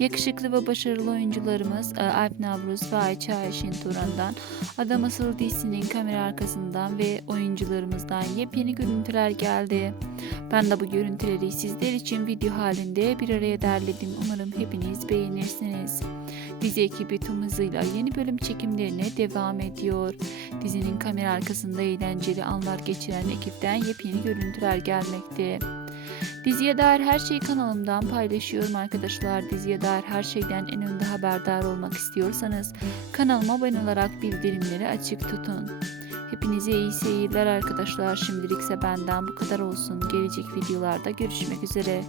Yakışıklı ve başarılı oyuncularımız e, Alp Navruz ve Ayça Ayşin Turan'dan Adam Asıl dizisinin kamera arkasından ve oyuncularımızdan yepyeni görüntüler geldi. Ben de bu görüntüleri sizler için video halinde bir araya derledim. Umarım hepiniz beğenirsiniz. Dizi ekibi tüm hızıyla yeni bölüm çekimlerine devam ediyor. Dizinin kamera arkasında eğlenceli anlar geçiren ekipten yepyeni görüntüler gelmekte. Diziye dair her şeyi kanalımdan paylaşıyorum arkadaşlar. Diziye dair her şeyden en önde haberdar olmak istiyorsanız kanalıma abone olarak bildirimleri açık tutun. Hepinize iyi seyirler arkadaşlar. Şimdilikse benden bu kadar olsun. Gelecek videolarda görüşmek üzere.